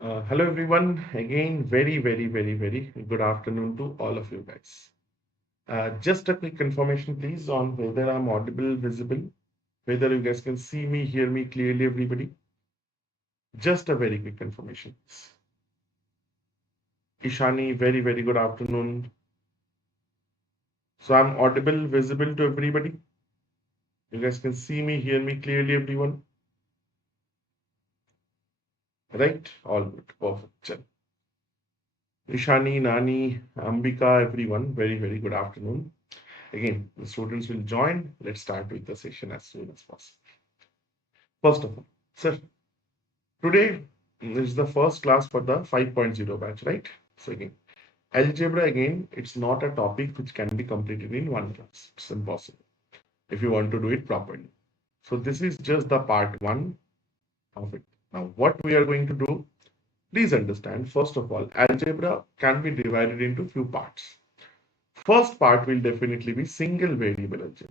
Hello everyone. Again, very good afternoon to all of you guys. Just a quick confirmation, please, on whether I'm audible, visible, whether you guys can see me, hear me clearly, everybody. Just a very quick confirmation. Ishani, very good afternoon. So I'm audible, visible to everybody. You guys can see me, hear me clearly, everyone. Right? All good. Perfect. Chal. Ishani, Nani, Ambika, everyone, very good afternoon. Again, the students will join. Let's start with the session as soon as possible. First of all, sir, today is the first class for the 5.0 batch, right? So again, algebra again, it's not a topic which can be completed in one class. It's impossible if you want to do it properly. So this is just the part one of it. Now, what we are going to do, please understand, first of all, algebra can be divided into few parts. First part will definitely be single variable algebra.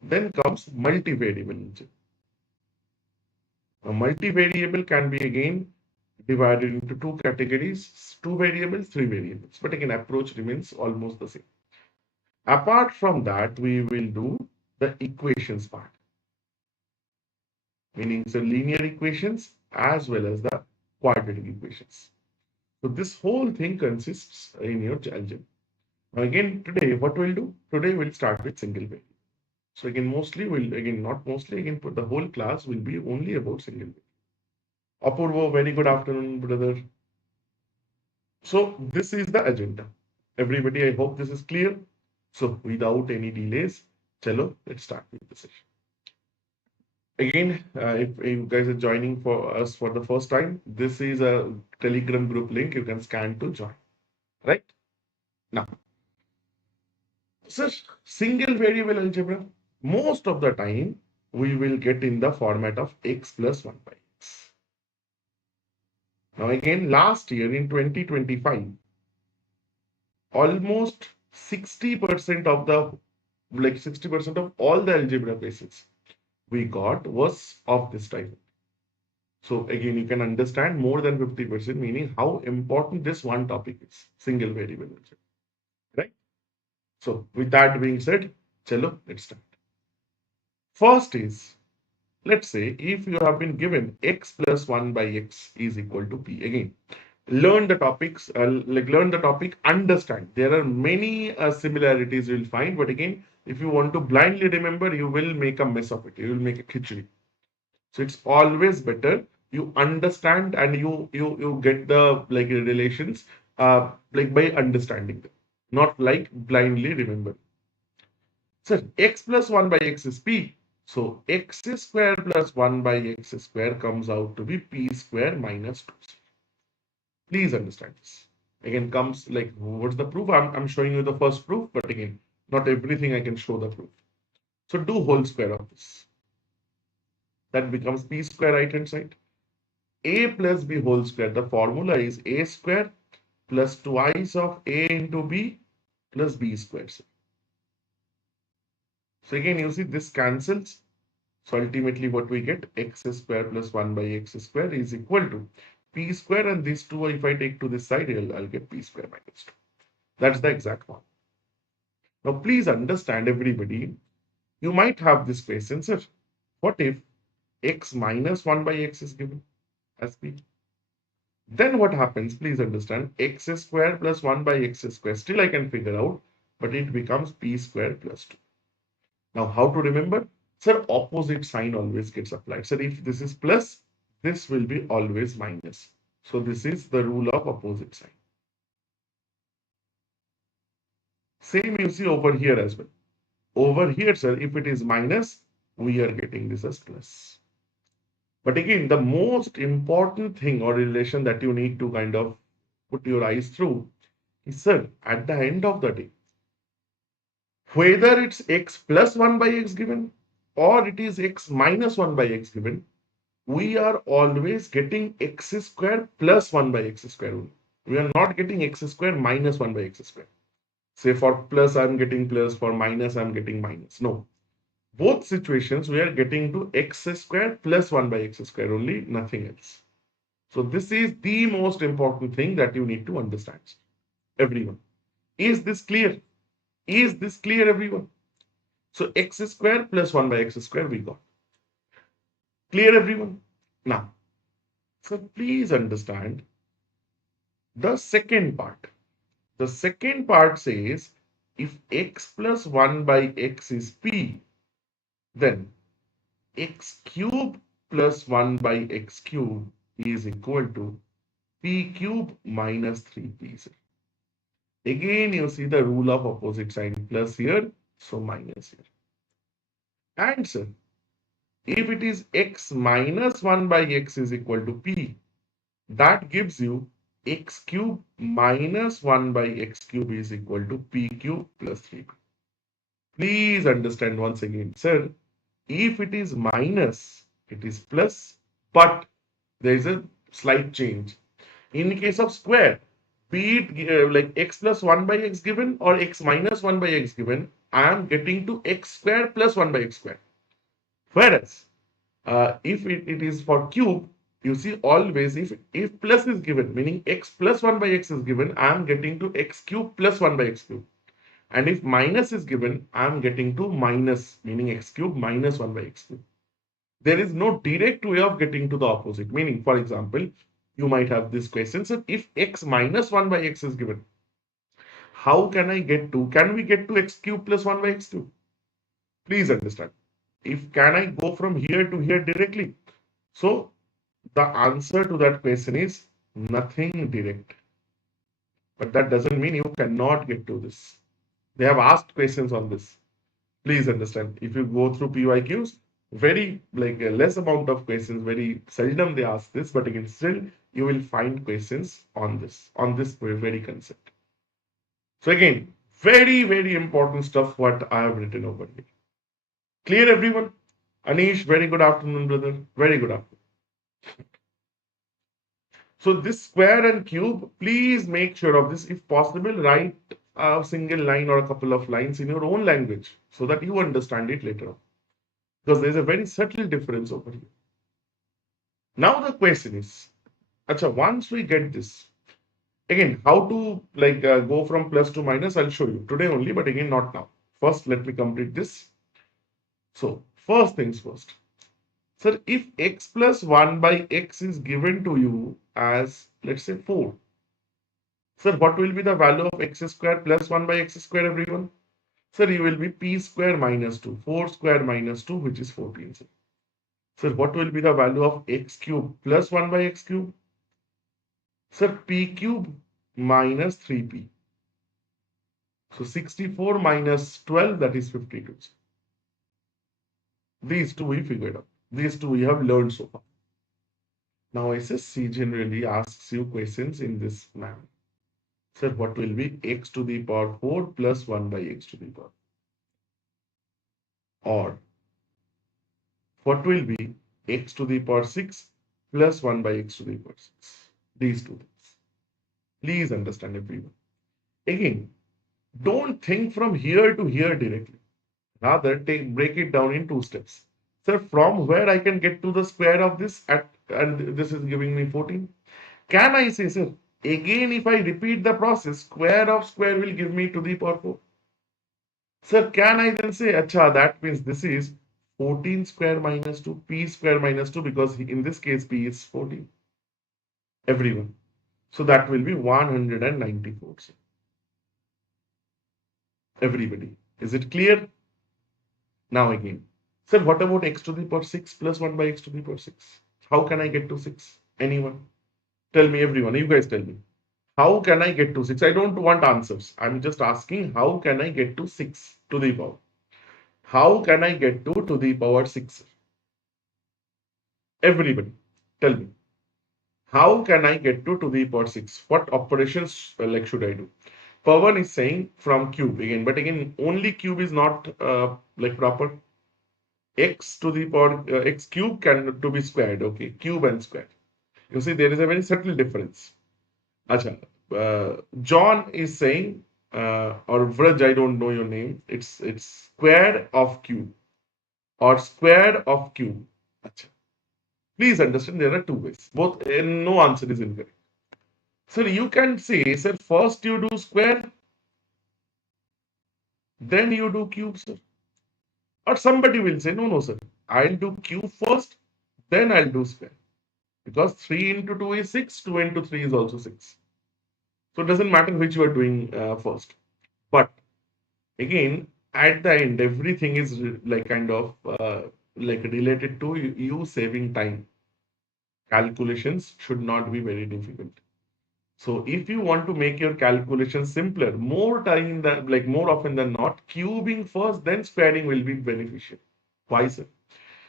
Then comes multivariable algebra. A multivariable can be again divided into two categories, two variables, three variables. But again, approach remains almost the same. Apart from that, we will do the equations part, meaning the linear equations as well as the quadratic equations. So this whole thing consists in your algebra. Now again, today, what we'll do? Today we'll start with single variable. So again, mostly we'll, again, not mostly, again, put the whole class will be only about single variable. Apurvo, very good afternoon, brother. So this is the agenda. Everybody, I hope this is clear. So without any delays, chalo, let's start with the session. Again, if you guys are joining for us for the first time, this is a Telegram group link you can scan to join. Right? Now, sir, single variable algebra, most of the time we will get in the format of x plus 1 by x. Now again, last year in 2025, almost 60% of the 60% of all the algebra cases we got was of this type. So again, you can understand more than 50%, meaning how important this one topic is, single variable algebra, right? So with that being said, chalo, let's start. First is, let's say if you have been given x plus 1 by x is equal to p. Again, learn the topics, learn the topic, understand. There are many similarities you'll find, but again, if you want to blindly remember, you will make a mess of it. You will make a khichdi. So it's always better you understand and you get the relations by understanding them, not like blindly remember. So x plus 1 by x is p. So x square plus 1 by x square comes out to be p square minus 2c. Please understand this. Again, comes like, what's the proof? I'm showing you the first proof, but again, not everything I can show the proof. So do whole square of this. That becomes p square right hand side. A plus b whole square. The formula is a square plus twice of a into b plus b squared. So again, you see this cancels. So ultimately what we get, x square plus 1 by x square is equal to p square, and these two, if I take to this side, I'll get p square minus 2. That's the exact one. Now please understand, everybody, you might have this question, sir. What if x minus 1 by x is given as p? Then what happens? Please understand, x square plus 1 by x square. Still I can figure out, but it becomes p square plus 2. Now how to remember? Sir, opposite sign always gets applied. Sir, if this is plus, this will be always minus. So this is the rule of opposite sign. Same you see over here as well. Over here, sir, if it is minus, we are getting this as plus. But again, the most important thing or relation that you need to kind of put your eyes through is, sir, at the end of the day, whether it's x plus 1 by x given or it is x minus 1 by x given, we are always getting x square plus 1 by x square. We are not getting x square minus 1 by x square. Say for plus, I'm getting plus, for minus, I'm getting minus. No. Both situations we are getting to x square plus 1 by x square only, nothing else. So this is the most important thing that you need to understand, everyone. Is this clear? Is this clear, everyone? So x square plus 1 by x square we got. Clear, everyone? Now, so please understand the second part. The second part says if x plus 1 by x is p, then x cube plus 1 by x cube is equal to p cube minus 3p. Again, you see the rule of opposite sign, plus here, so minus here. Answer. If it is x minus 1 by x is equal to p, that gives you x cube minus 1 by x cube is equal to p cube plus 3p. Please understand once again, sir, if it is minus, it is plus, but there is a slight change. In case of square, be it like x plus 1 by x given or x minus 1 by x given, I am getting to x square plus 1 by x square. Whereas, if it is for cube, you see always if plus is given, meaning x plus 1 by x is given, I am getting to x cube plus 1 by x cube. And if minus is given, I am getting to minus, meaning x cube minus 1 by x cube. There is no direct way of getting to the opposite. Meaning, for example, you might have this question. So if x minus 1 by x is given, how can can we get to x cube plus 1 by x cube? Please understand. Can I go from here to here directly? So the answer to that question is nothing direct. But that doesn't mean you cannot get to this. They have asked questions on this. Please understand. If you go through PYQs, very like a less amount of questions, very seldom they ask this, but again, still you will find questions on this very concept. So again, very, very important stuff what I have written over here. Clear, everyone? Anish, very good afternoon, brother. Very good afternoon. So this square and cube, please make sure of this. If possible, write a single line or a couple of lines in your own language so that you understand it later on. Because there's a very subtle difference over here. Now the question is, acha, once we get this, again, how to go from plus to minus, I'll show you today only, but again, not now. First, let me complete this. So, first things first. Sir, if x plus 1 by x is given to you as, let's say, 4. Sir, what will be the value of x square plus 1 by x square, everyone? Sir, you will be p square minus 2. 4 square minus 2, which is 14. Sir, what will be the value of x cube plus 1 by x cube? Sir, p cube minus 3p. So 64 minus 12, that is 52. These two we figured out. These two we have learned so far. Now SSC generally asks you questions in this manner. Sir, what will be x to the power 4 plus 1 by x to the power? Or what will be x to the power 6 plus 1 by x to the power 6? These two things. Please understand, everyone. Again, don't think from here to here directly. Rather, break it down in 2 steps. Sir, from where I can get to the square of this and this is giving me 14. Can I say, sir, again if I repeat the process, square of square will give me to the power 4. Sir, can I then say, acha, that means this is 14 square minus 2, p square minus 2, because in this case p is 14. Everyone. So that will be 194. Sir. Everybody. Is it clear? Now again. Sir, what about x to the power 6 plus 1 by x to the power 6? How can I get to 6? Anyone? Tell me, everyone. You guys tell me. How can I get to 6? I don't want answers. I'm just asking how can I get to 6 to the power? How can I get to the power 6? Everybody, tell me. How can I get to the power 6? What operations should I do? Pawan is saying from cube again, but again, only cube is not proper. X to the power x cube can to be squared. Okay, cube and squared. You see, there is a very subtle difference. Acha, John is saying, or Vraj, I don't know your name. It's square of cube. or square of cube. Achha. Please understand there are two ways. Both no answer is incorrect. So you can say, sir, first you do square, then you do cube, sir. Or somebody will say, no, no, sir, I'll do cube first, then I'll do square. Because 3 into 2 is 6, 2 into 3 is also 6. So it doesn't matter which you are doing first. But again, at the end, everything is like kind of like related to you saving time. Calculations should not be very difficult. So if you want to make your calculations simpler, more time than like more often than not, cubing first, then squaring will be beneficial. Why, sir?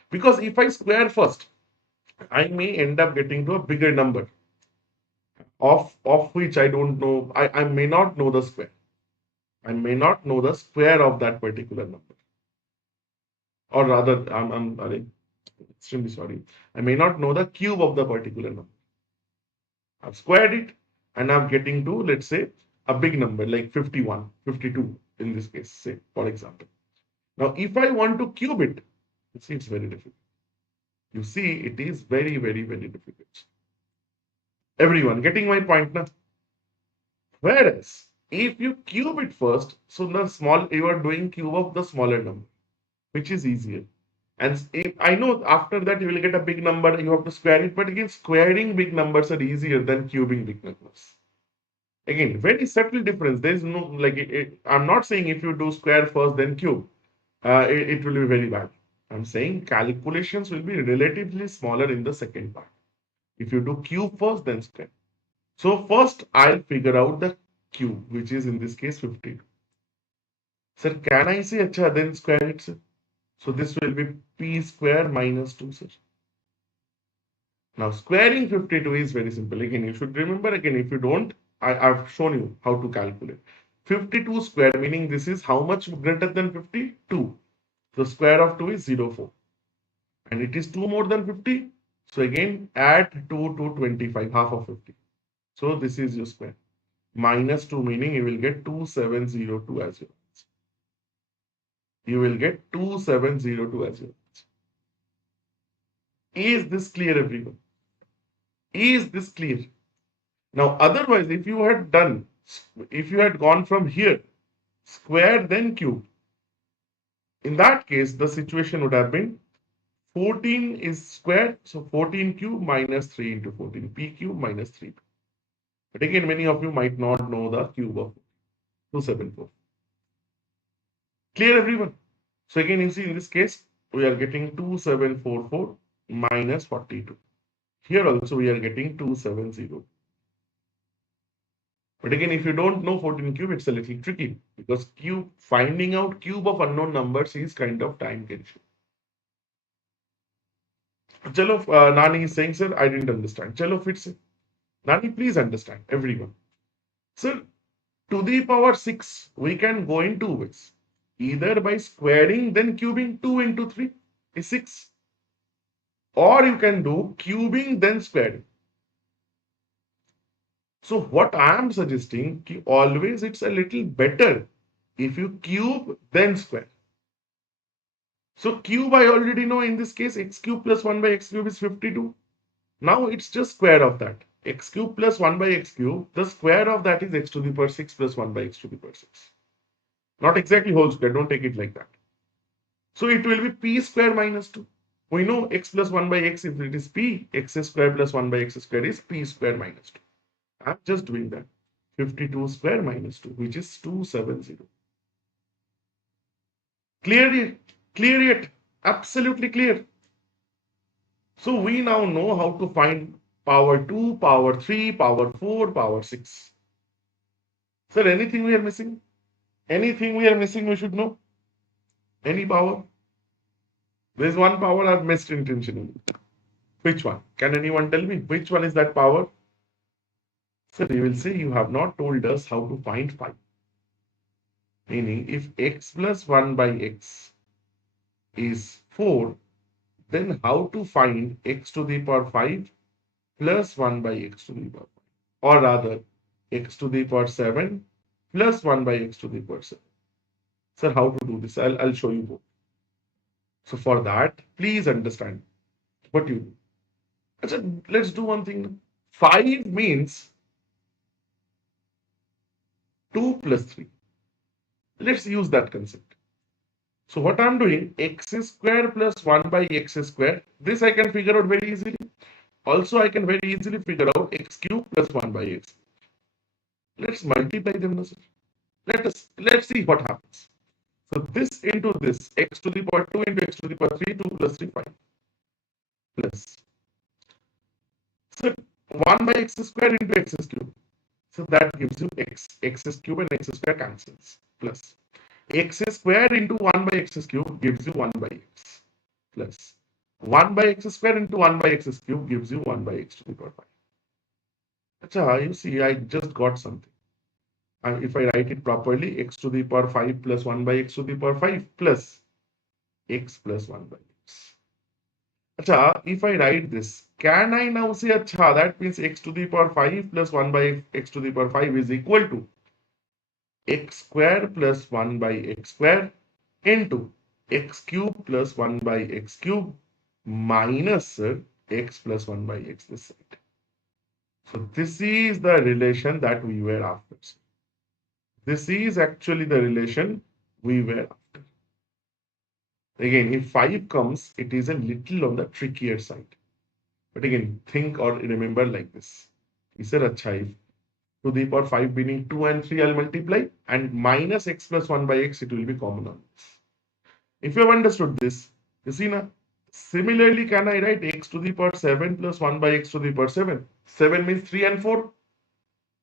Because if I square first, I may end up getting to a bigger number of which I don't know. I may not know the square. I may not know the square of that particular number. Or rather, I'm extremely sorry. I may not know the cube of the particular number. I've squared it and I'm getting to, let's say, a big number like 51, 52 in this case, say, for example. Now, if I want to cube it, you see, it's very difficult. You see, it is very, very, very difficult. Everyone getting my point now? Whereas, if you cube it first, so the small, you are doing cube of the smaller number, which is easier. And if, I know after that you will get a big number, you have to square it, but again, squaring big numbers are easier than cubing big numbers. Again, very subtle difference. There is no, like, I'm not saying if you do square first, then cube, it will be very bad. I'm saying calculations will be relatively smaller in the second part. If you do cube first, then square. So first, I'll figure out the cube, which is in this case 52. Sir, can I say, acha, then square it, sir? So this will be p square minus 2, sir. Now, squaring 52 is very simple. Again, you should remember, again, if you don't, I've shown you how to calculate. 52 square, meaning this is how much greater than 52? The square of 2 is 0.4. And it is 2 more than 50. So again, add 2 to 25, half of 50. So this is your square. Minus 2, meaning you will get 2702 as your answer. You will get 2702 as your answer. Is this clear, everyone? Is this clear? Now, otherwise, if you had gone from here, square, then cube, in that case, the situation would have been 14 is squared, so 14 cube minus 3 into 14, p cube minus 3. But again, many of you might not know the cube of 274. Clear, everyone? So again, you see in this case, we are getting 2744 minus 42. Here also we are getting 270. But again, if you don't know 14 cube, it's a little tricky because finding out cube of unknown numbers is kind of time consuming. Chalo, Nani is saying, sir, I didn't understand. Chalo, fits it. Nani, please understand, everyone. Sir, to the power 6, we can go in two ways. Either by squaring, then cubing 2 into 3 is 6. Or you can do cubing, then squaring. So what I am suggesting, always it's a little better if you cube, then square. So cube I already know in this case x cube plus 1 by x cube is 52. Now it's just square of that. X cube plus 1 by x cube, the square of that is x to the power 6 plus 1 by x to the power 6. Not exactly whole square, don't take it like that. So it will be p square minus 2. We know x plus 1 by x, if it is p, x square plus 1 by x square is p square minus 2. I'm just doing that. 52 square minus 2, which is 270. Clear yet? Absolutely clear. So we now know how to find power 2, power 3, power 4, power 6. Sir, anything we are missing? Anything we are missing we should know? Any power? There's one power I've missed intentionally. Which one? Can anyone tell me? Which one is that power? Sir, you will say you have not told us how to find 5. Meaning, if x plus 1 by x is 4, then how to find x to the power 5 plus 1 by x to the power 5? Or rather, x to the power 7 plus 1 by x to the power 7. Sir, how to do this? I'll show you both. So for that, please understand what you do. Let's do one thing. 5 means 2 plus 3. Let's use that concept. So what I'm doing, x square plus 1 by x square. This I can figure out very easily. Also, I can very easily figure out x cube plus 1 by x. Let's multiply them. Let's see what happens. So this into this, x to the power 2 into x to the power 3, 2 plus 3, 5. Plus. So 1 by x square into x cube. So that gives you x. X cube and x square cancels. Plus. X square into 1 by x cube gives you 1 by x. Plus. 1 by x square into 1 by x cube gives you 1 by x to the power 5. Achha, you see, I just got something. If I write it properly, x to the power 5 plus 1 by x to the power 5 plus x plus 1 by x. Achha, if I write this, can I now say, achha, that means x to the power 5 plus 1 by x to the power 5 is equal to x square plus 1 by x square into x cube plus 1 by x cube minus x plus 1 by x this side. So this is the relation that we were after. This is actually the relation we were after. Again, if 5 comes, it is a little on the trickier side. But again, think or remember like this. Is there a to the power 5 meaning 2 and 3 I'll multiply and minus x plus 1 by x, it will be common on this. If you have understood this, you see now, similarly, can I write x to the power 7 plus 1 by x to the power 7? 7 means 3 and 4.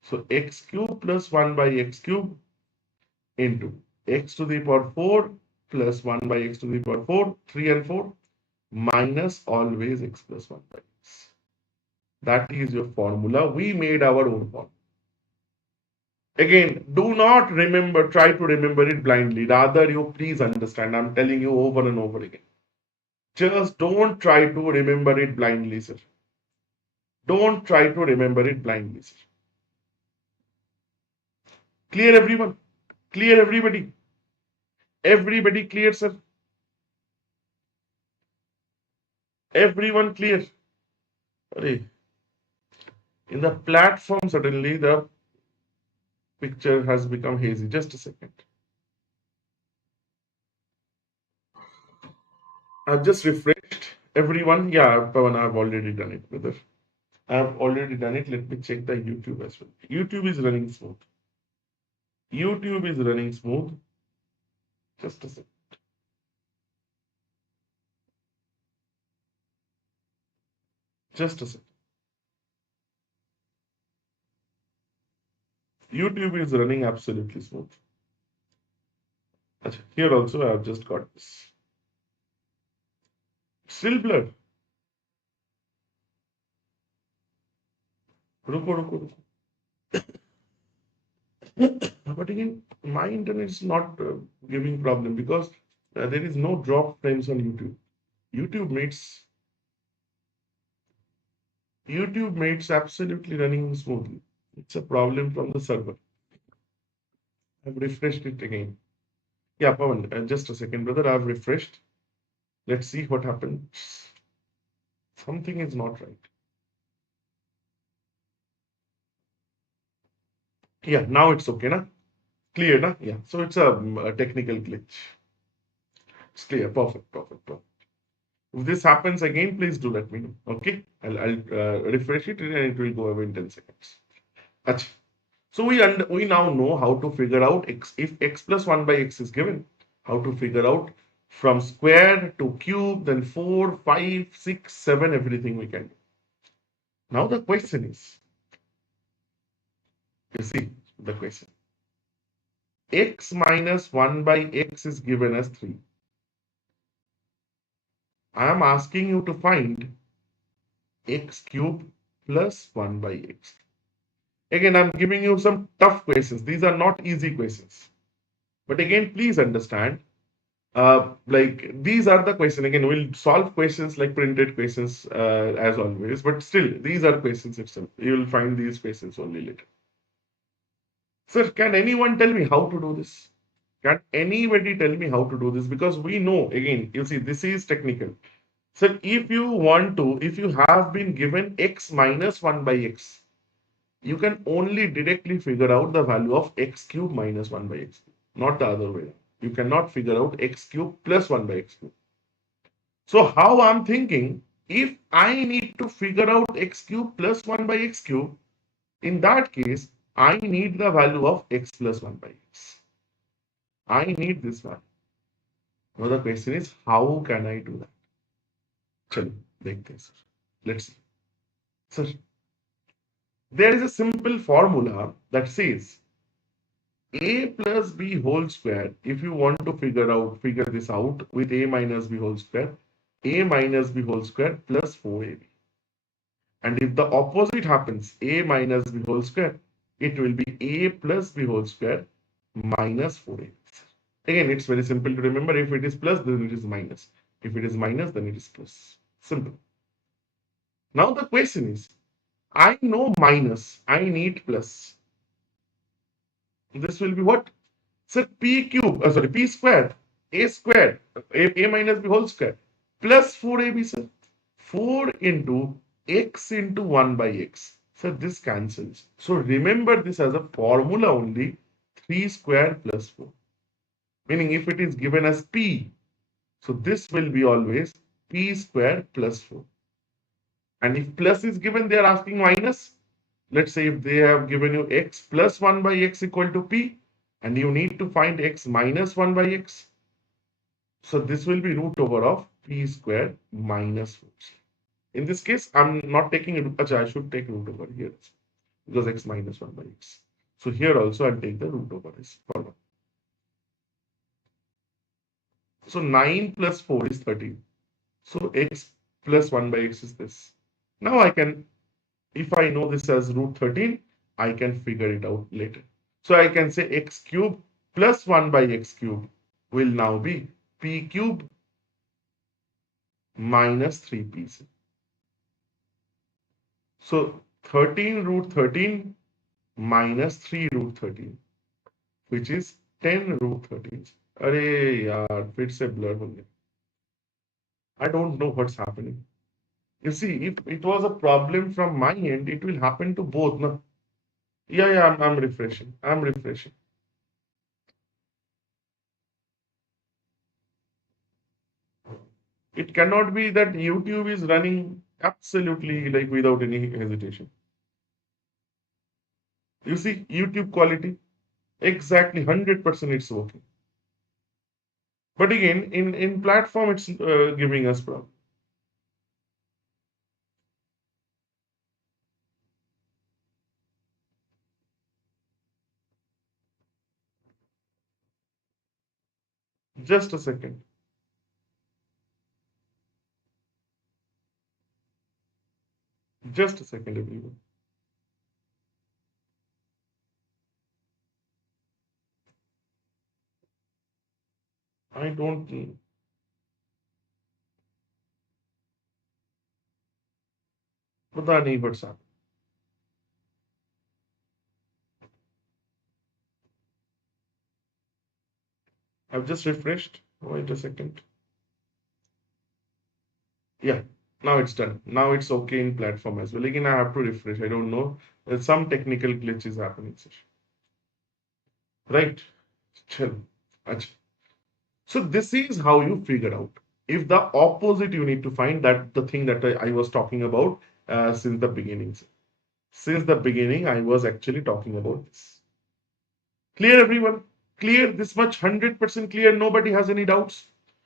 So x cube plus 1 by x cube into x to the power 4 plus 1 by x to the power 4, 3 and 4, minus always x plus 1 by x. That is your formula. We made our own formula. Again, do not try to remember it blindly. Rather, you please understand. I'm telling you over and over again. Just don't try to remember it blindly, sir. Don't try to remember it blindly, sir. Clear, everyone? Clear, everybody? Everybody clear, sir? Everyone clear? In the platform, suddenly the picture has become hazy. Just a second. I've just refreshed everyone. Yeah, Pawan, I've already done it, brother. I've already done it. Let me check the YouTube as well. YouTube is running smooth. YouTube is running smooth. Just a second. Just a second. YouTube is running absolutely smooth. Here also I've just got this. Still blurred. Ruko. But again, my internet is not giving problem because there is no drop frames on YouTube. YouTube makes absolutely running smoothly. It's a problem from the server. I've refreshed it again. Yeah, Pawan, just a second, brother. I've refreshed. Let's see what happens. Something is not right. Yeah, now it's okay, na? Clear, na? Yeah. So it's a technical glitch. It's clear. Perfect. If this happens again, please do let me know. Okay, I'll refresh it and it will go away in 10 seconds. Achha. So we now know how to figure out x if x plus 1 by x is given. How to figure out from square to cube, then 4, 5, 6, 7, everything we can do. Now the question is, you see the question. X minus 1 by x is given as 3. I am asking you to find x cube plus 1 by x. Again, I'm giving you some tough questions. These are not easy questions. But again, please understand, like these are the questions. Again, we'll solve questions like printed questions as always. But still, these are questions itself. You will find these questions only later. Sir, can anyone tell me how to do this? Can anybody tell me how to do this? Because we know, again, you see, this is technical. So if you have been given x minus 1 by x, you can only directly figure out the value of x cube minus 1 by x cube, not the other way. You cannot figure out x cube plus 1 by x cube. So how I'm thinking, if I need to figure out x cube plus 1 by x cube, in that case, I need the value of x plus 1 by x. I need this value. Now the question is, how can I do that? Chalo, like this. Let's see. So there is a simple formula that says a plus b whole square. If you want to figure this out with a minus b whole square, a minus b whole square plus 4ab. And if the opposite happens, a minus b whole square, it will be a plus b whole square minus 4ab. Again, it's very simple to remember. If it is plus, then it is minus. If it is minus, then it is plus. Simple. Now the question is, I know minus, I need plus. This will be what? So p cube, p squared, a squared, a minus b whole square, plus 4ab, sir. 4 into x into 1 by x. So this cancels. So remember this as a formula only, 3 squared plus 4. Meaning if it is given as p, so this will be always p squared plus 4. And if plus is given, they are asking minus. Let's say if they have given you x plus 1 by x equal to p, and you need to find x minus 1 by x. So this will be root over of p squared minus 4. In this case, I'm not taking it. I should take root over here because x minus 1 by x. So here also I'll take the root over this. So 9 plus 4 is 13. So x plus 1 by x is this. Now I can, if I know this as root 13, I can figure it out later. So I can say x cube plus 1 by x cube will now be p cube minus 3p. So 13 root 13 minus 3 root 13, which is 10 root 13. Arey yaar, फिर से blur हो गया. I don't know what's happening. You see, if it was a problem from my end, it will happen to both. No? Yeah, I'm refreshing. I'm refreshing. It cannot be that YouTube is running absolutely like without any hesitation. You see, YouTube quality, exactly 100% it's working. But again, in platform, it's giving us problem. Just a second. Just a second, everyone. I don't know. पता नहीं what's happening. I've just refreshed. Wait a second. Yeah, now it's done. Now it's okay in platform as well. Again, I have to refresh. I don't know. There's some technical glitch is happening, sir. Right? Chalo. Achha. So this is how you figure out. If the opposite you need to find, that the thing that I was talking about since the beginning. Sir. Since the beginning, I was actually talking about this. Clear, everyone? Clear? This much 100% clear? Nobody has any doubts?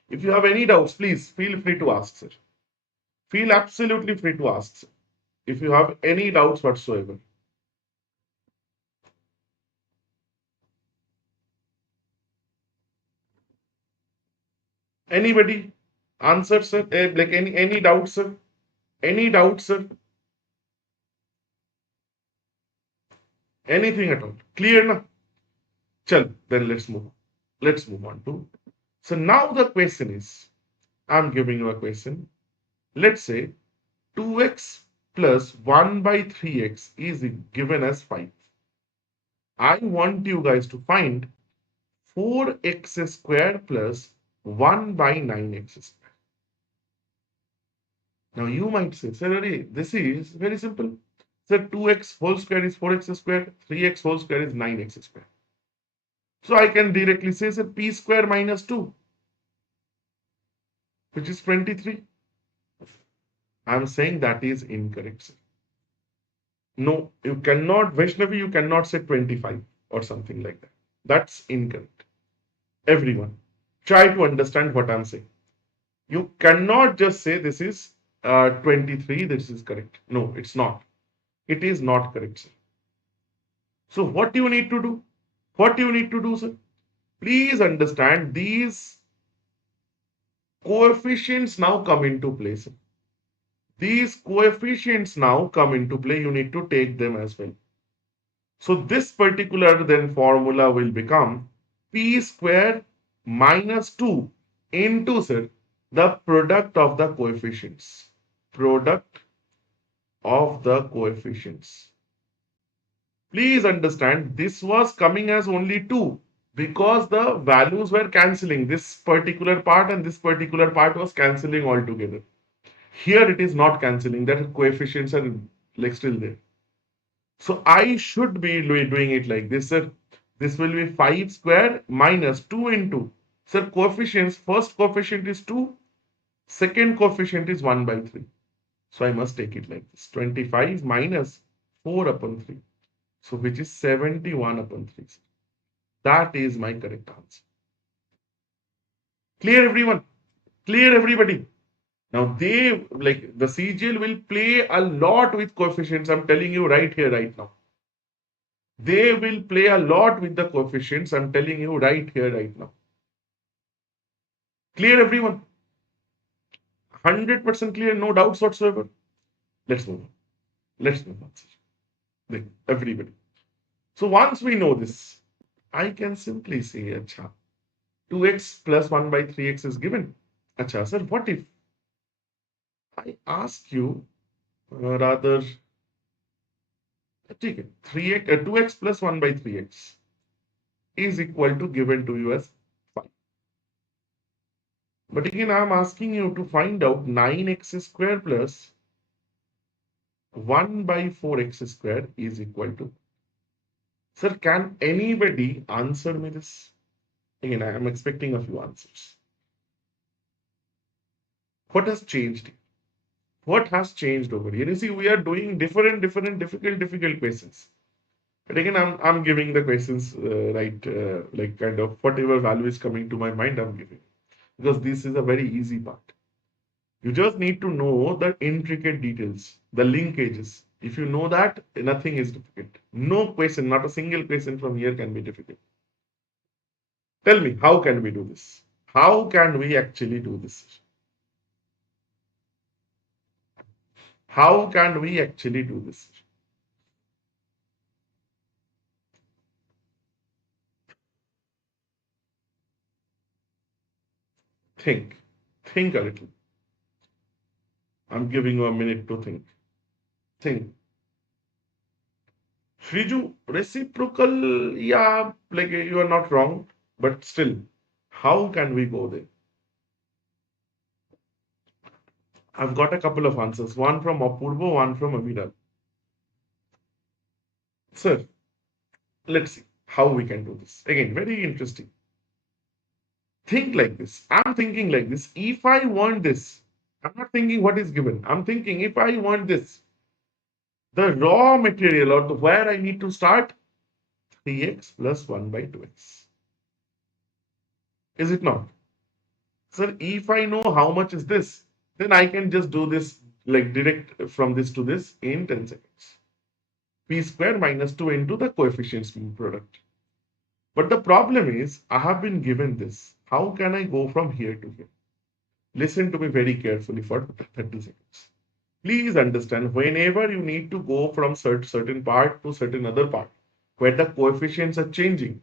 If you have any doubts, please feel free to ask, sir. Feel absolutely free to ask, sir. If you have any doubts whatsoever. Anybody? Answer, sir? Like any doubts, sir? Any doubts, sir? Anything at all? Clear, na? Chal, then let's move on. Let's move on to. So now the question is, I'm giving you a question. Let's say 2x plus 1 by 3x is given as 5. I want you guys to find 4x squared plus 1 by 9x squared. Now you might say, sir, this is very simple. Sir, 2x whole square is 4x squared, 3x whole square is 9x squared. So I can directly say, sir, p square minus 2, which is 23. I'm saying that is incorrect, sir. No, you cannot, Vaishnavi, you cannot say 25 or something like that. That's incorrect. Everyone, try to understand what I'm saying. You cannot just say this is 23, this is correct. No, it's not. It is not correct, sir. So what do you need to do? What do you need to do, sir? Please understand these coefficients now come into place. These coefficients now come into play. You need to take them as well. So this particular then formula will become p square minus 2 into, sir, the product of the coefficients. Product of the coefficients. Please understand this was coming as only 2 because the values were cancelling. This particular part and this particular part was cancelling altogether. Here it is not cancelling. That coefficients are like still there. So I should be doing it like this, sir. This will be 5 square minus 2 into, sir, coefficients. First coefficient is 2. Second coefficient is 1 by 3. So I must take it like this. 25 minus 4 upon 3. So which is 71 upon 3. That is my correct answer. Clear, everyone? Clear, everybody? Now they, like, the CGL will play a lot with coefficients. I'm telling you right here, right now. They will play a lot with the coefficients. I'm telling you right here, right now. Clear, everyone? 100% clear, no doubts whatsoever. Let's move on. Let's move on. Everybody. So once we know this, I can simply say, acha, 2x plus 1 by 3x is given. Acha, sir, what if I ask you rather, 2x plus 1 by 3x is equal to given to you as 5. But again, I'm asking you to find out 9x square plus 1 by 4x square is equal to. Sir, can anybody answer me this? Again, I am expecting a few answers. What has changed? What has changed over here? You see, we are doing different, difficult questions. But again, I'm giving the questions like kind of whatever value is coming to my mind, I'm giving. Because this is a very easy part. You just need to know the intricate details, the linkages. If you know that, nothing is difficult. No question, not a single question from here can be difficult. Tell me, how can we do this? How can we actually do this? How can we actually do this? Think a little. I'm giving you a minute to think. Think. Shriju, reciprocal, yeah, like you are not wrong, but still, how can we go there? I've got a couple of answers, one from Apurvo, one from Aviral. Sir, let's see how we can do this. Again, very interesting. Think like this. I'm thinking like this. If I want this, I'm not thinking what is given. I'm thinking if I want this, the raw material or where I need to start, 3x plus 1 by 2x. Is it not? Sir, if I know how much is this, then I can just do this like direct from this to this in 10 seconds. P square minus 2 into the coefficients product. But the problem is, I have been given this. How can I go from here to here? Listen to me very carefully for 30 seconds. Please understand, whenever you need to go from certain part to certain other part, where the coefficients are changing,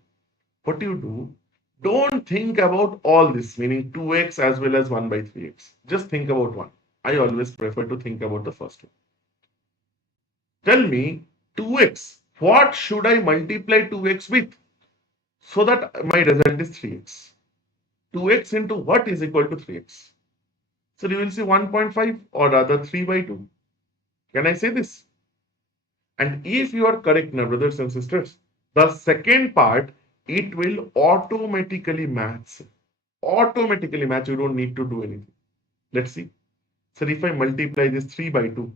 what do? Don't think about all this, meaning 2x as well as 1 by 3x. Just think about one. I always prefer to think about the first one. Tell me, 2x, what should I multiply 2x with? So that my result is 3x. 2x into what is equal to 3x? So you will see 1.5 or rather 3 by 2. Can I say this? And if you are correct now, brothers and sisters, the second part, it will automatically match. Automatically match. You don't need to do anything. Let's see. So if I multiply this 3 by 2,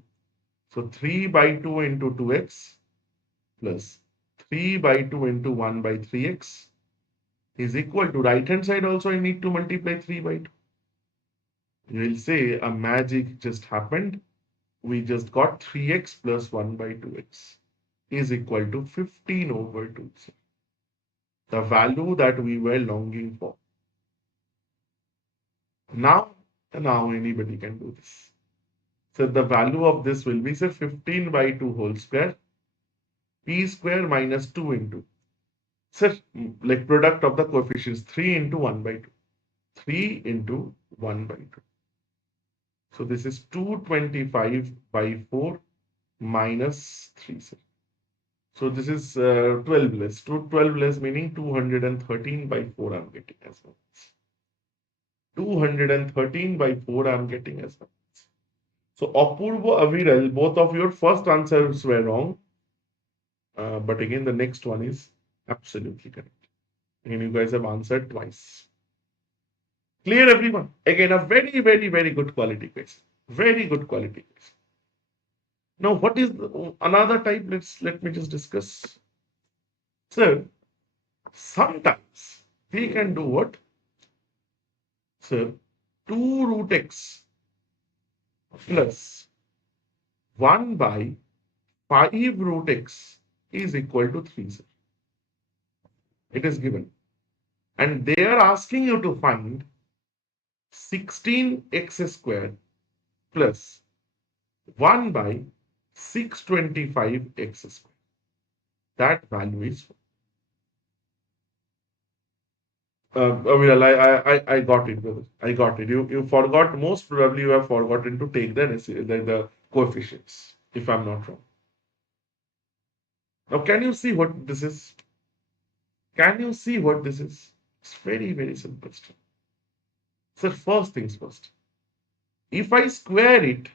so 3 by 2 into 2x plus 3 by 2 into 1 by 3x is equal to right hand side also I need to multiply 3 by 2. You will say a magic just happened. We just got 3x plus 1 by 2x is equal to 15 over 2. The value that we were longing for. Now anybody can do this. So the value of this will be, say, 15 by 2 whole square, p square minus 2 into. So like product of the coefficients 3 into 1 by 2. 3 into 1 by 2. So this is 225 by 4 minus 3. So this is 12 less. 12 less meaning 213 by 4 I'm getting as well. 213 by 4 I'm getting as well. So Apurva, Aviral, both of your first answers were wrong. But again, the next one is absolutely correct. Again, you guys have answered twice. Clear, everyone? Again, a very, very, very good quality quiz. Very good quality quiz. Now, what is another type? Let me just discuss. So, sometimes we can do what? So, 2 root x plus 1 by 5 root x is equal to 3. Sir. It is given. And they are asking you to find 16x squared plus 1 by 625x squared. That value is 4. I got it, brother. I got it. You forgot, most probably you have forgotten to take the coefficients, if I'm not wrong. Now, can you see what this is? Can you see what this is? It's very, very simple stuff. So first things first. If I square it,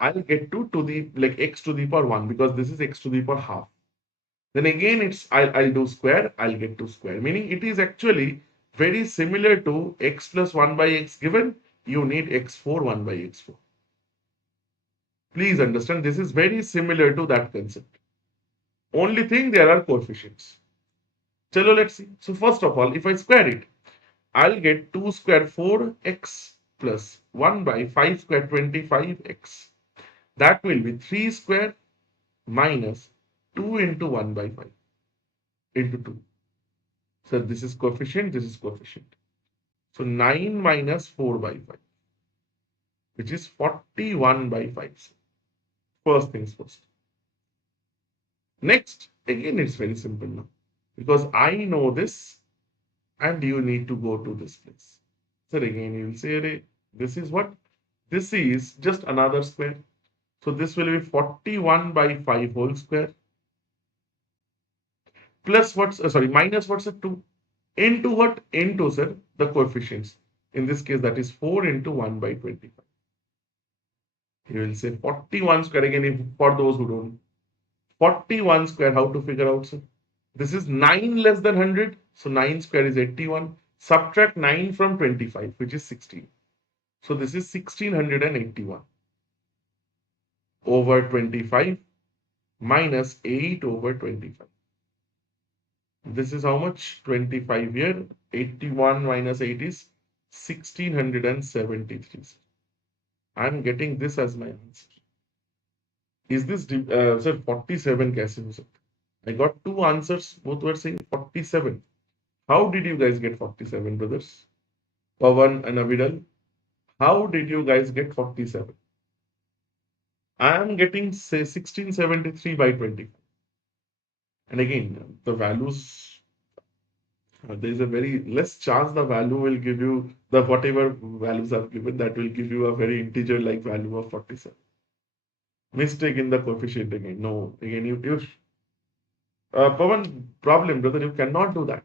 I'll get to the like x to the power 1 because this is x to the power half. Then again it's I'll do square, I'll get to square. Meaning it is actually very similar to x plus 1 by x given. You need x4 1 by x4. Please understand this is very similar to that concept. Only thing there are coefficients. Chalo, let's see. So first of all, if I square it, I'll get 2 square 4x plus 1 by 5 square 25x. That will be 3 square minus 2 into 1 by 5 into 2. So this is coefficient, this is coefficient. So 9 minus 4 by 5, which is 41 by 5. First things first. Next, again, it's very simple now because I know this and you need to go to this place. So again, you will say, this is what? This is just another square. So this will be 41 by 5 whole square. Plus what's, minus what's a 2? Into what? Into, sir, the coefficients. In this case, that is 4 into 1 by 25. You will say 41 square again, if, for those who don't. 41 square, how to figure out, sir? This is 9 less than 100. So 9 square is 81. Subtract 9 from 25, which is 16. So this is 1681 over 25 minus 8 over 25. This is how much? 25 here. 81 minus 8 is 1673. I'm getting this as my answer. Is this, sir, 47 kaise ho sakta? I got two answers. Both were saying 47. How did you guys get 47, brothers? Pawan and Avidal. How did you guys get 47? I am getting, say, 1673 by 25. And again, the values, there is a very less chance the value will give you, the whatever values I've given, that will give you a very integer-like value of 47. Mistake in the coefficient again. No, again, Pawan, problem, brother, you cannot do that.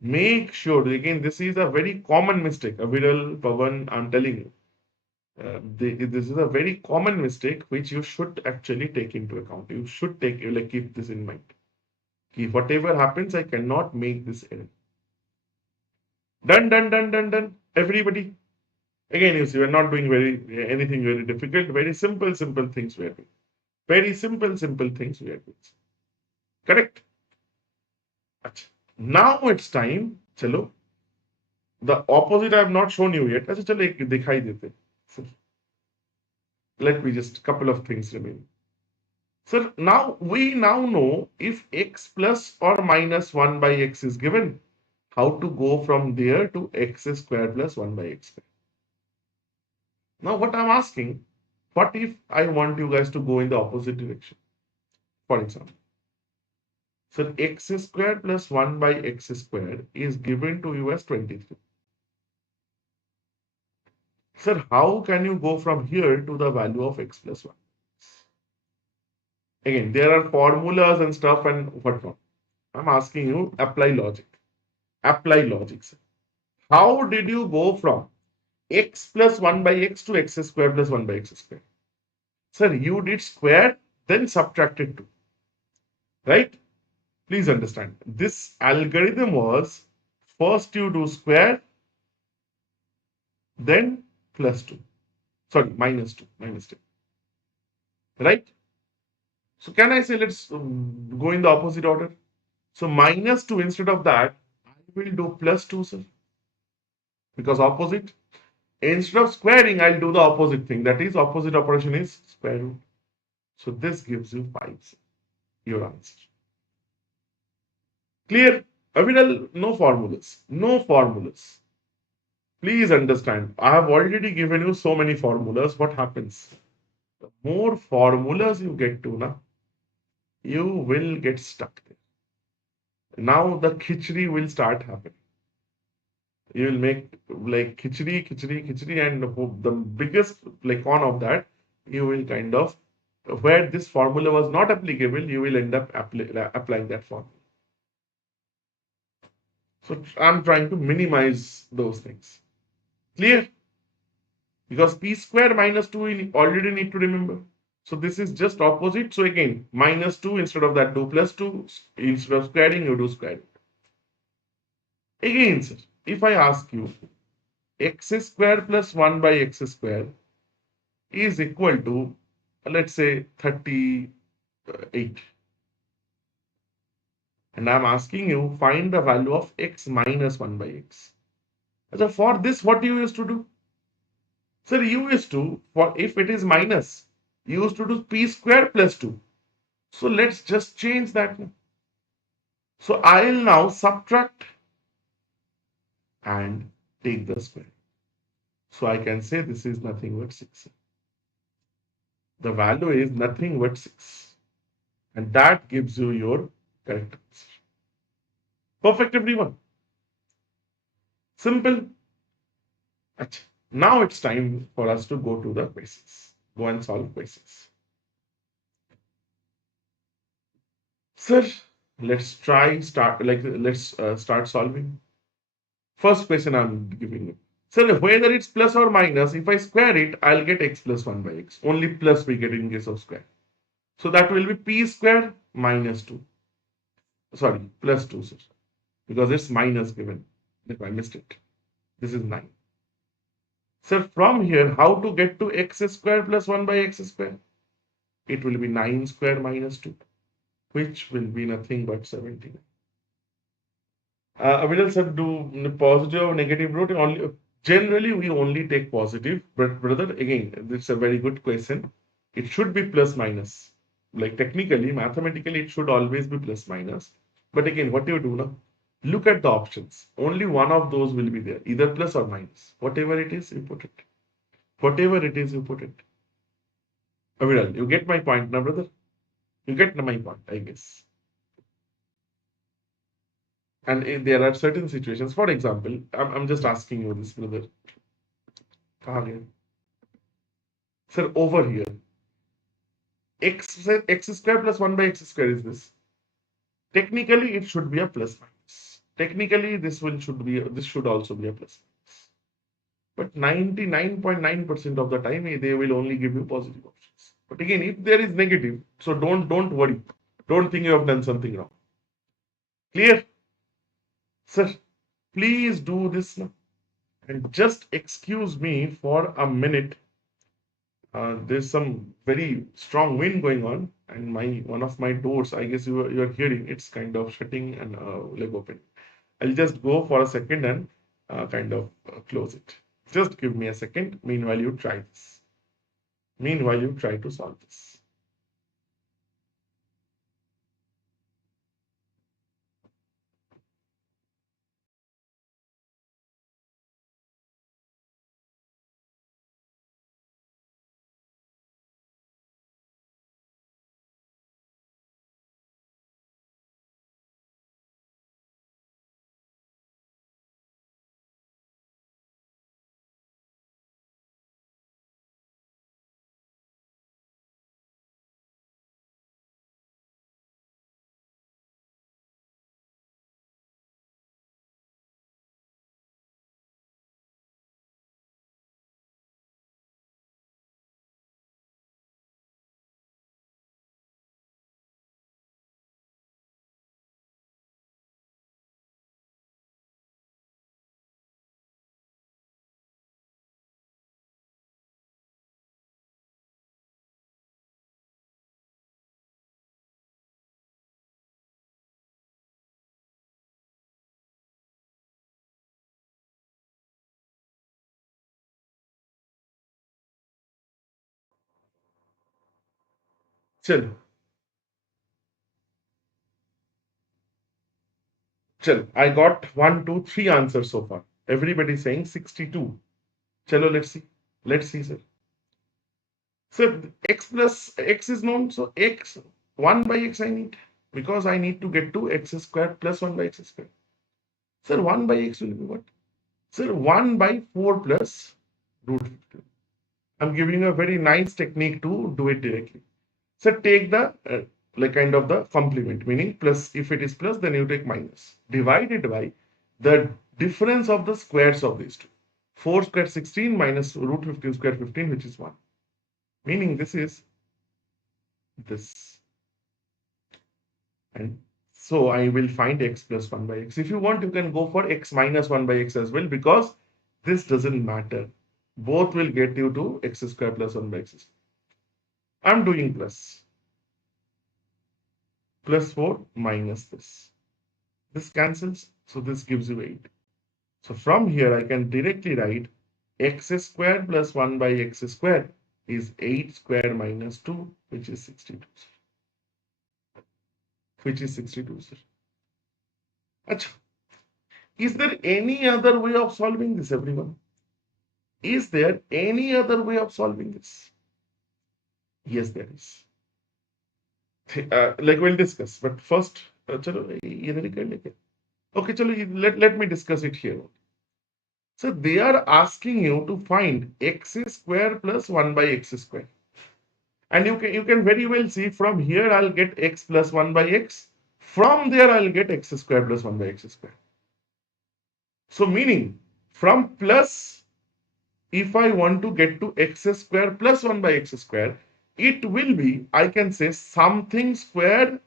Make sure, again, this is a very common mistake. Aviral, Pavan, I'm telling you. This is a very common mistake which you should actually take into account. You should keep this in mind. If whatever happens, I cannot make this error. Done, done, done, done, done. Everybody. Again, you see, we're not doing anything very difficult. Very simple, simple things we are doing. Very simple, simple things we are doing. Correct? Achha. Now it's time. Chalo. The opposite I have not shown you yet. अच्छा चलो एक दिखाई देते. So, let me just couple of things remain. So now we know if x plus or minus 1 by x is given, how to go from there to x square plus 1 by x square. Now what I'm asking, what if I want you guys to go in the opposite direction? For example, so x square plus 1 by x square is given to you as 23. Sir, how can you go from here to the value of x plus 1? Again, there are formulas and stuff and whatnot. I'm asking you, apply logic. Apply logic, sir. How did you go from x plus 1 by x to x square plus 1 by x square? Sir, you did square, then subtracted 2. Right? Please understand. This algorithm was first you do square, then plus 2. Sorry, minus 2. Minus 2. Right? So can I say let's go in the opposite order? So minus 2 instead of that, I will do plus 2, sir. Because opposite. Instead of squaring, I'll do the opposite thing. That is, opposite operation is square root. So this gives you 5, sir. Your answer. Clear? Aviral, no formulas. No formulas. Please understand, I have already given you so many formulas. What happens? The more formulas you get to, na, you will get stuck there. Now the khichdi will start happening. You will make like khichdi, and the biggest like con of that, you will kind of, where this formula was not applicable, you will end up applying that formula. So I'm trying to minimize those things. Clear? Because p square minus 2 we already need to remember. So this is just opposite. So again, minus 2 instead of that do plus 2. Instead of squaring, you do square. Again, sir, if I ask you x square plus 1 by x square is equal to, let's say, 38. And I'm asking you, find the value of x minus 1 by x. So for this, what you used to do? Sir, you used to, for if it is minus, you used to do p square plus 2. So let's just change that now. So I'll now subtract and take the square. So I can say this is nothing but 6. The value is nothing but 6. And that gives you your correct answer. Perfect, everyone. Simple. Achha. Now it's time for us to go to the questions. Go and solve questions. Sir, let's start solving. First question I'm giving you. So whether it's plus or minus, if I square it, I'll get x plus 1 by x. Only plus we get in case of square. So that will be p square minus 2. Sorry, plus 2, sir. Because it's minus given. If I missed it. This is 9. So from here, how to get to x square plus 1 by x square? It will be 9 square minus 2, which will be nothing but 17. Aviral sir, do positive or negative root? Generally, we only take positive. But brother, again, this is a very good question. It should be plus minus. Like technically, mathematically, it should always be plus minus. But again, what do you do now? Look at the options. Only one of those will be there, either plus or minus. Whatever it is, you put it. Whatever it is, you put it. Aviral, you get my point now, brother? You get my point, I guess. And there are certain situations, for example, I'm just asking you this, brother. Sir, over here, x square plus 1 by x square is this. Technically, it should be a plus minus. Technically, this should also be a plus. But 99.9% of the time, they will only give you positive options. But again, if there is negative, so don't worry. Don't think you have done something wrong. Clear? Sir, please do this now. And just excuse me for a minute. There's some very strong wind going on, and one of my doors, I guess you are hearing, it's kind of shutting and leg open. I'll just go for a second and kind of close it. Just give me a second. Meanwhile, you try this. Meanwhile, you try to solve this. Chal, chal. I got one, two, three answers so far. Everybody saying 62. Chalo, let's see. Let's see, sir. So x plus x is known. So x 1 by x I need because I need to get to x squared plus 1 by x squared. Sir, 1 by x will be what? Sir, 1 by 4 plus root 15. I'm giving a very nice technique to do it directly. So take the like kind of the complement, meaning plus, if it is plus, then you take minus, divided by the difference of the squares of these two. 4 squared 16 minus root 15 squared 15, which is 1. Meaning this is this. And so I will find x plus 1 by x. If you want, you can go for x minus 1 by x as well, because this doesn't matter. Both will get you to x squared plus 1 by x squared. I'm doing plus 4 minus this. This cancels, so this gives you 8. So from here, I can directly write x squared plus 1 by x squared is 8 squared minus 2, which is 62. Which is 62, sir. Achha. Is there any other way of solving this, everyone? Is there any other way of solving this? Yes, there is. Like we'll discuss, but first, chalo, okay, chalo, let me discuss it here. So they are asking you to find x square plus 1 by x square. And you can very well see from here I'll get x plus 1 by x. From there I'll get x square plus 1 by x square. So meaning from plus, if I want to get to x square plus 1 by x square, it will be, I can say, something squared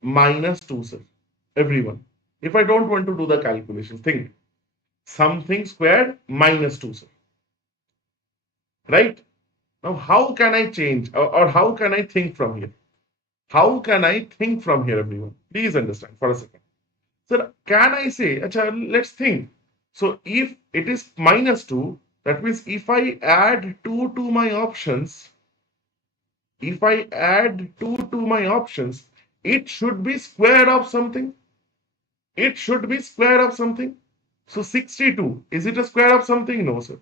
minus 2, sir. Everyone. If I don't want to do the calculation, think something squared minus 2, sir. Right? Now, how can I change or how can I think from here? How can I think from here, everyone? Please understand for a second. Sir, can I say, achha, let's think. So if it is minus 2, that means if I add 2 to my options, it should be square of something. It should be square of something. So 62, is it a square of something? No, sir.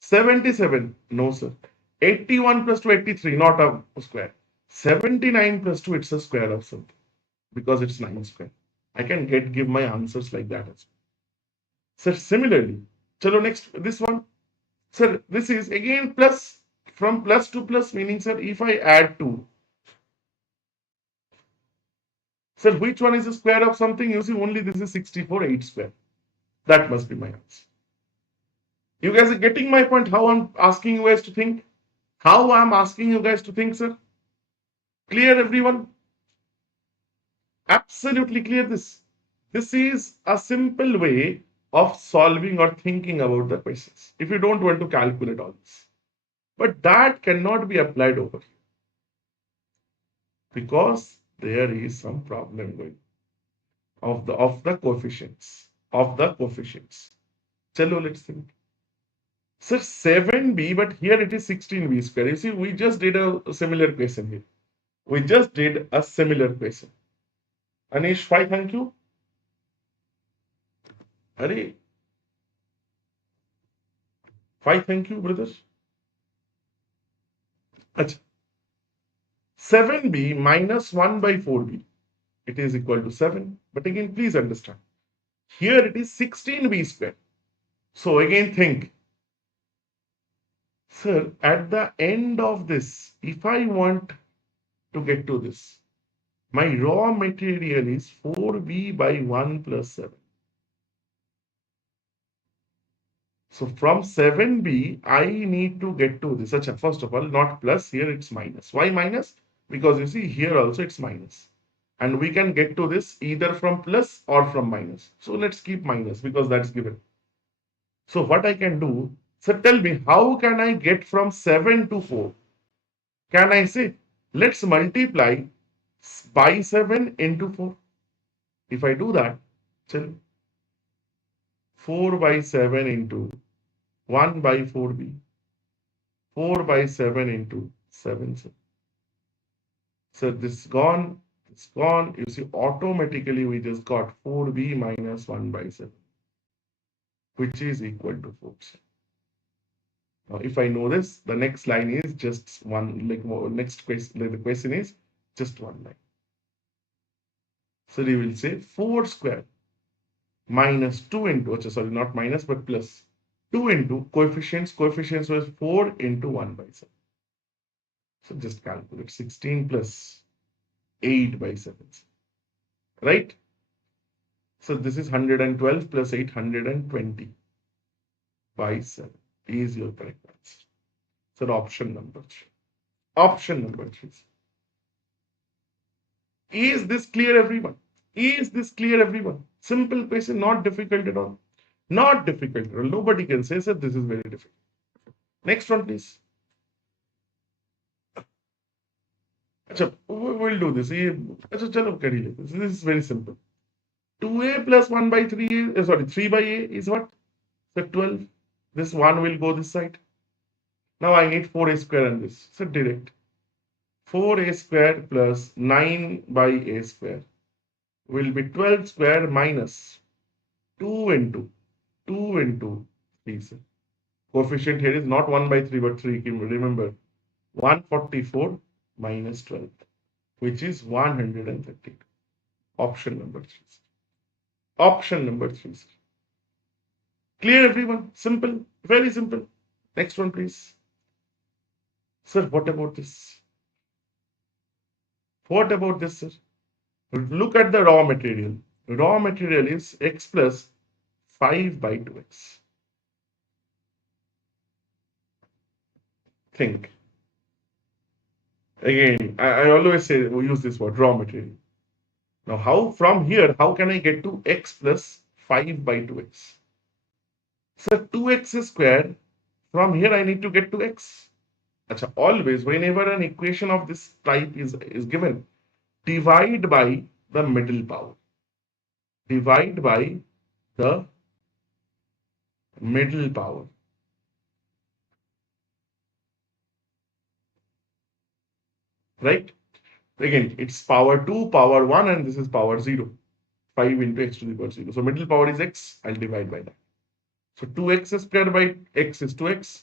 77, no, sir. 81 plus 2, 83, not a square. 79 plus 2, it's a square of something because it's 9 square. I can give my answers like that as well. Sir, similarly, chalo next, this one. Sir, this is again plus, from plus to plus, meaning, sir, if I add 2, Sir, which one is the square of something? You see, only this is 64, 8 square. That must be my answer. You guys are getting my point, how I'm asking you guys to think? How I'm asking you guys to think, sir? Clear, everyone? Absolutely clear this. This is a simple way of solving or thinking about the questions. If you don't want to calculate all this. But that cannot be applied over here. Because there is some problem going of the coefficients. Chalo, let's think. Sir, 7b, but here it is 16b square. You see, we just did a similar question here. We just did a similar question. Anish, 5, thank you. Hare, 5, thank you, brothers. Achha. 7b minus 1 by 4b. It is equal to 7. But again, please understand. Here it is 16b square. So again, think. Sir, at the end of this, if I want to get to this, my raw material is 4b by 1 plus 7. So from 7b, I need to get to this. First of all, not plus, here it's minus. Why minus? Because you see here also it's minus. And we can get to this either from plus or from minus. So let's keep minus because that's given. So what I can do, so tell me, how can I get from 7 to 4? Can I say, let's multiply by 7 into 4. If I do that, 4 by 7 into 1 by 4b. 4 by 7 into 7. So this is gone. It's gone. You see, automatically we just got 4b minus 1 by 7, which is equal to 4. Now, if I know this, the next line is just one, next question, the question is just one line. So we will say 4 square minus 2 into, sorry, not minus, but plus 2 into coefficients. Coefficients was 4 into 1 by 7. So just calculate 16 plus 8 by 7. Right? So this is 112 plus 820 by 7 is your correct answer. So option number 3. Option number 3. Is this clear, everyone? Is this clear, everyone? Simple question, not difficult at all. Not difficult at all. Nobody can say, sir, this is very difficult. Next one, please. Achha, we'll do this. Achha, chalo, this is very simple. 2a plus 1 by 3, sorry, 3 by a is what? So 12. This 1 will go this side. Now I need 4a square and this. So direct. 4a square plus 9 by a square will be 12 square minus 2 into 3. So coefficient here is not 1 by 3 but 3. Remember, 144 minus 12, which is 132. Option number 3. Option number 3. Clear, everyone? Simple, very simple. Next one, please. Sir, what about this? What about this, sir? Look at the raw material. Raw material is x plus 5 by 2x. Think. Again, I always say we use this word, raw material. Now, from here, how can I get to x plus 5 by 2x? So 2x square, from here I need to get to x. Achha, always, whenever an equation of this type is given, divide by the middle power. Divide by the middle power. Right? Again, it's power 2, power 1, and this is power 0. 5 into x to the power 0. So middle power is x, I'll divide by that. So 2x square by x is 2x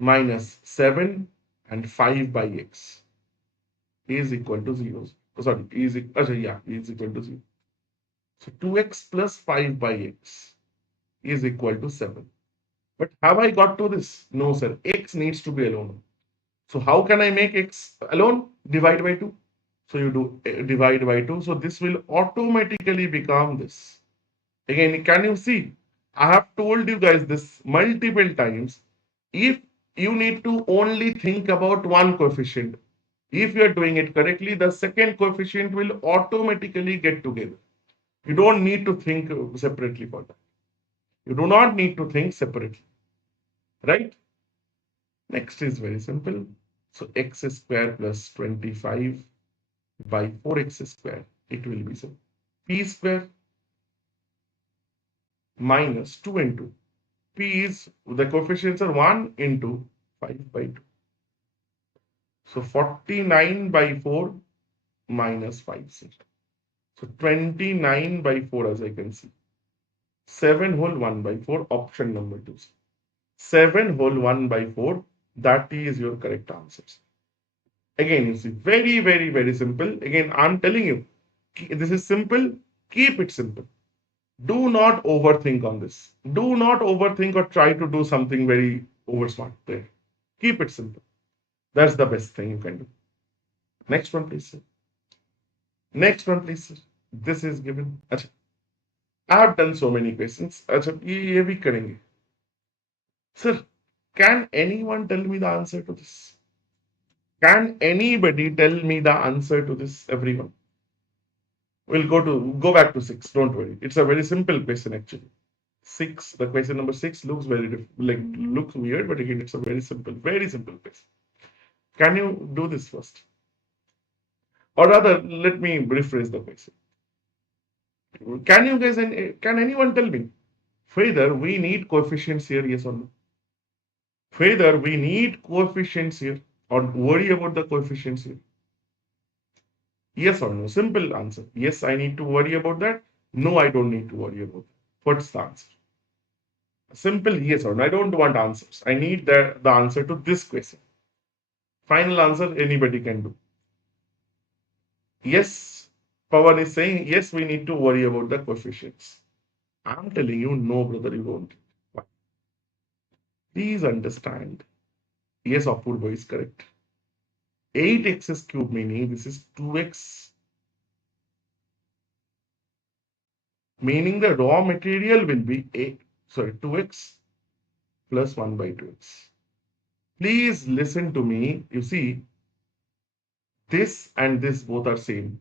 minus 7 and 5 by x is equal to 0. Oh, sorry, is equal to 0. So 2x plus 5 by x is equal to 7. But have I got to this? No, sir. X needs to be alone. So how can I make x alone? Divide by 2. So you do divide by 2. So this will automatically become this. Again, can you see? I have told you guys this multiple times. If you need to only think about one coefficient, if you are doing it correctly, the second coefficient will automatically get together. You don't need to think separately for that. You do not need to think separately, right? Next is very simple. So x square plus 25 by 4x square, it will be so p square minus 2 into p is the coefficients are 1 into 5 by 2. So 49 by 4 minus 5. So 29 by 4 as I can see. 7 whole 1 by 4, option number 2. 7 whole 1 by 4, that is your correct answer. Again, you see, very, very, very simple. Again, I'm telling you, this is simple. Keep it simple. Do not overthink on this. Do not overthink or try to do something very oversmart there. Keep it simple. That's the best thing you can do. Next one, please, sir. Next one, please, sir. This is given. Achha. I have done so many questions. Achha, ye bhi karenge. Sir, can anyone tell me the answer to this? Can anybody tell me the answer to this, everyone? We'll go back to 6. Don't worry. It's a very simple question actually. 6. The question number 6 looks looks weird, but again, it's a very simple question. Can you do this first? Or rather, let me rephrase the question. Can anyone tell me whether we need coefficients here, yes or no? Whether we need coefficients here or worry about the coefficients here? Yes or no? Simple answer. Yes, I need to worry about that. No, I don't need to worry about that. What's the answer? Simple yes or no. I don't want answers. I need the answer to this question. Final answer anybody can do. Yes, Pawan is saying yes, we need to worry about the coefficients. I'm telling you, no, brother, you don't. Why? Please understand. Yes, Apurva is correct. 8x cube meaning this is 2x. Meaning the raw material will be 2x plus 1 by 2x. Please listen to me. You see, this and this both are same.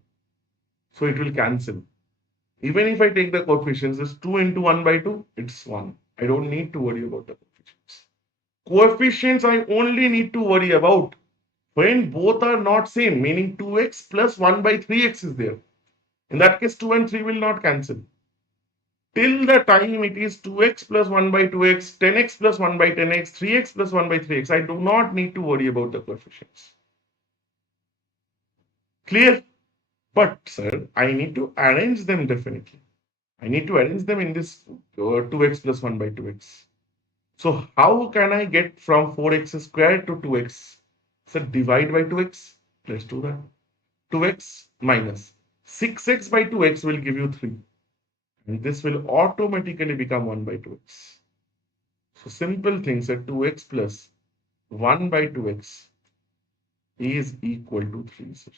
So it will cancel. Even if I take the coefficients, it's 2 into 1 by 2, it's 1. I don't need to worry about the coefficients. Coefficients I only need to worry about when both are not same, meaning 2x plus 1 by 3x is there. In that case, 2 and 3 will not cancel. Till the time it is 2x plus 1 by 2x, 10x plus 1 by 10x, 3x plus 1 by 3x, I do not need to worry about the coefficients. Clear? But, sir, I need to arrange them definitely. I need to arrange them in this 2x plus 1 by 2x. So, how can I get from 4x squared to 2x? So, divide by 2x. Let's do that. 2x minus 6x by 2x will give you 3. And this will automatically become 1 by 2x. So, simple things that 2x plus 1 by 2x is equal to 3. Sir.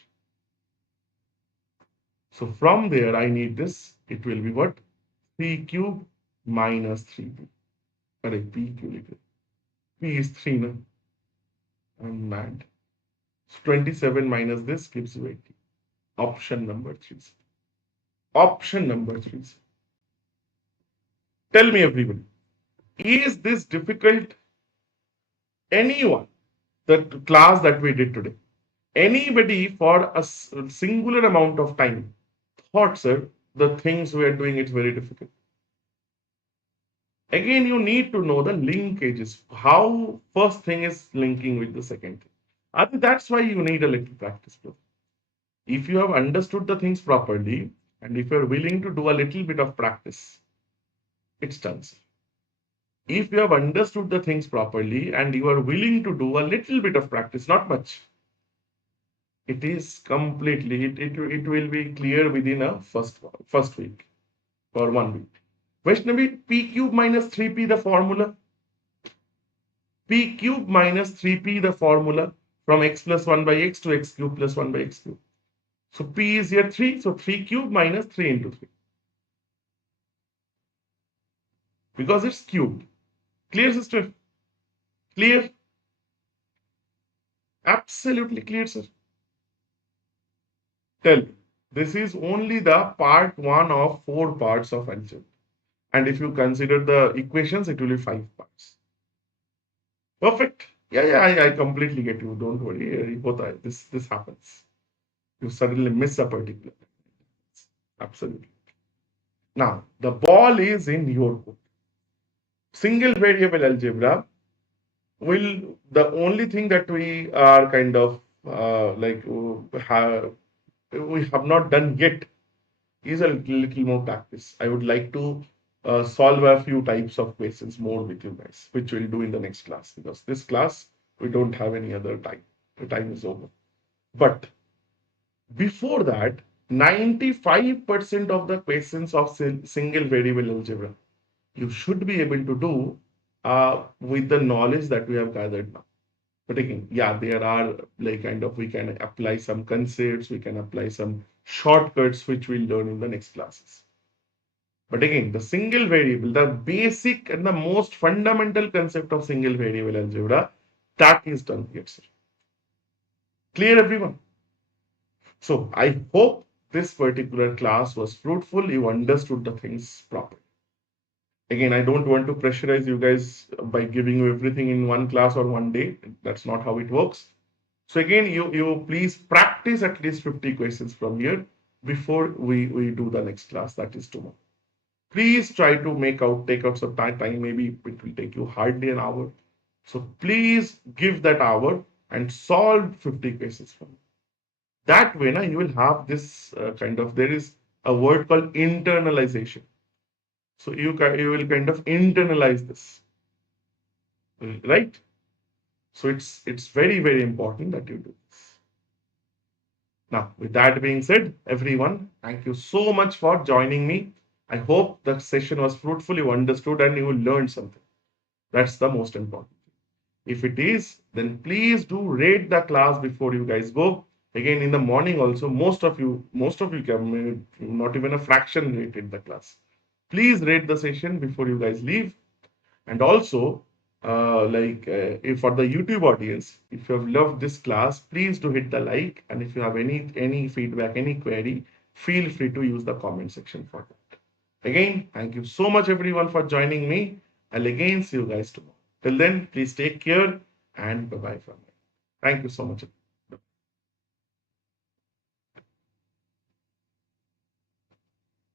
So from there, I need this. It will be what? 3 cube minus 3p. Array, p cube. P is 3 now. I'm mad. So 27 minus this gives you 80. Option number 3. Option number 3. Tell me everyone. Is this difficult? Anyone? The class that we did today. Anybody for a singular amount of time thought, sir, the things we are doing, it's very difficult. Again, you need to know the linkages. How first thing is linking with the second thing. I think that's why you need a little practice. If you have understood the things properly, and if you're willing to do a little bit of practice, it's done. If you have understood the things properly and you are willing to do a little bit of practice, not much, it is completely, it will be clear within a first week or 1 week. Vaishnavi, p cube minus 3p the formula. P cube minus 3p the formula from x plus 1 by x to x cube plus 1 by x cube. So P is here 3. So 3 cube minus 3 into 3. Because it's cubed. Clear, sister? Clear? Absolutely clear, sir. Tell me. This is only the part 1 of 4 parts of algebra. And if you consider the equations, it will be 5 parts. Perfect. Yeah, I completely get you. Don't worry. This happens. You suddenly miss a particular. Absolutely. Now, the ball is in your court. Single variable algebra will, the only thing that we are kind of we have not done yet is a little more practice. I would like to solve a few types of questions more with you guys, which we'll do in the next class, because this class we don't have any other time. The time is over. But before that, 95% of the questions of single variable algebra you should be able to do with the knowledge that we have gathered now. But again, yeah, there are like kind of, we can apply some concepts, we can apply some shortcuts which we'll learn in the next classes. But again, the single variable, the basic and the most fundamental concept of single variable algebra, that is done here, sir. Clear, everyone? So I hope this particular class was fruitful. You understood the things properly. Again, I don't want to pressurize you guys by giving you everything in one class or one day. That's not how it works. So again, you please practice at least 50 questions from here before we do the next class, that is tomorrow. Please try to take out some time. Maybe it will take you hardly an hour. So please give that hour and solve 50 questions from it. That way, you will have this there is a word called internalization. So you will kind of internalize this, right? So it's very, very important that you do this. Now, with that being said, everyone, thank you so much for joining me. I hope the session was fruitful, you understood, and you learned something. That's the most important thing. If it is, then please do rate the class before you guys go. Again, in the morning also, most of you can, not even a fraction rated the class. Please rate the session before you guys leave. And also, if for the YouTube audience, if you have loved this class, please do hit the like. And if you have any feedback, any query, feel free to use the comment section for that. Again, thank you so much, everyone, for joining me. I'll again see you guys tomorrow. Till then, please take care and bye-bye from me. Thank you so much.